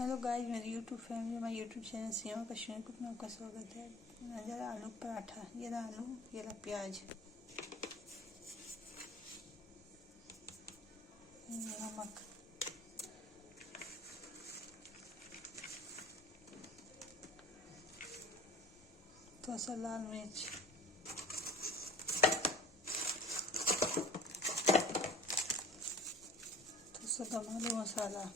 Hello guys, मेरी YouTube family, हमारे YouTube channel सीमा Kashmir cook में आपका स्वागत है। नज़र आलू पराठा, ये रहा आलू, ये रहा प्याज, नमक, थोड़ा सा लाल मिर्च, थोड़ा सा दम आलू मसाला,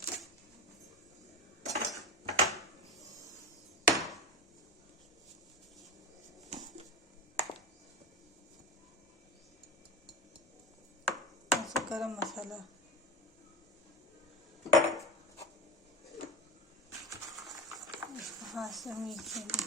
गरम मसाला, इसको हाथ से मीचेंगे।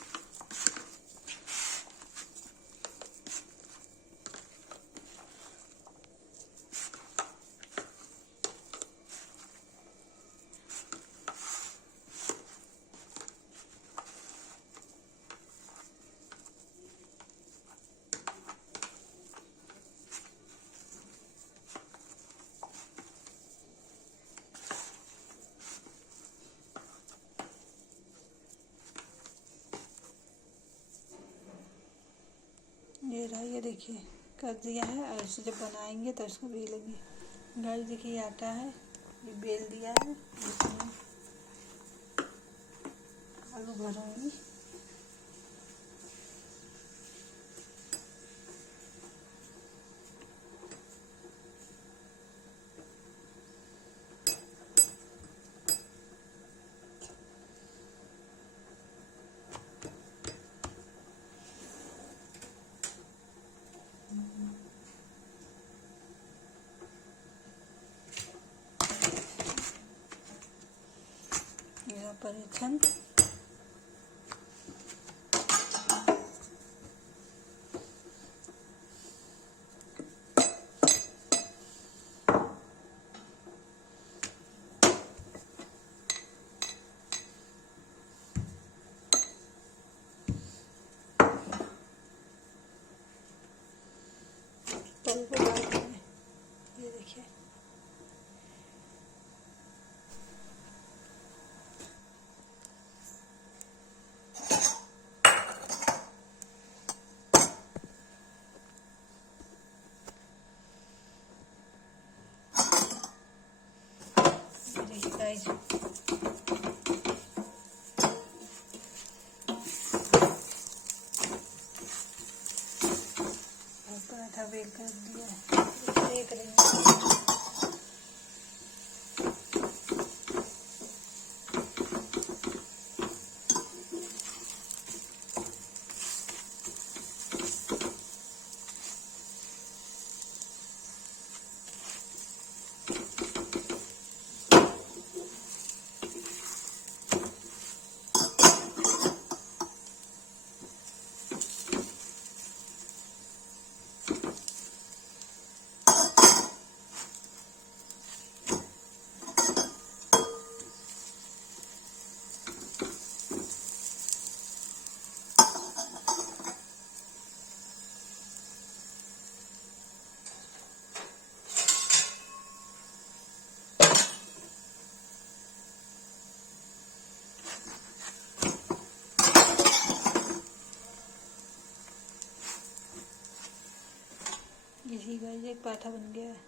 ये रहा, ये देखिए कर दिया है। और इसे जब बनाएंगे तो इसको बेलेंगे। गाइस देखिए, ये आटा है, ये बेल दिया है, इसमें आलू भरूंगी। यहाँ पर इथन तल को डाल देंगे। ये देखिए, गाइस पराठा बेक कर दिया है, देख रही हूँ। यही गाइस एक पराठा बन गया है।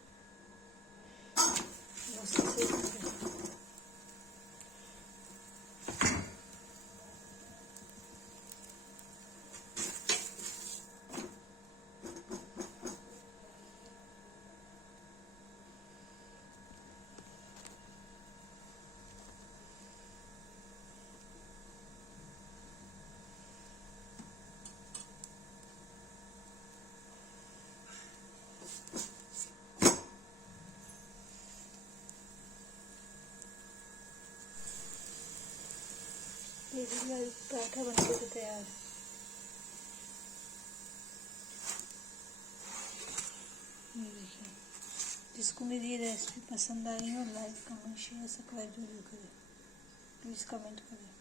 पराठा बनने को तैयार। ये देखिए, जिसको मेरी ये रेसिपी पसंद आई हो, लाइक कमेंट शेयर सब्सक्राइब जरूर करें। प्लीज़ कमेंट करें।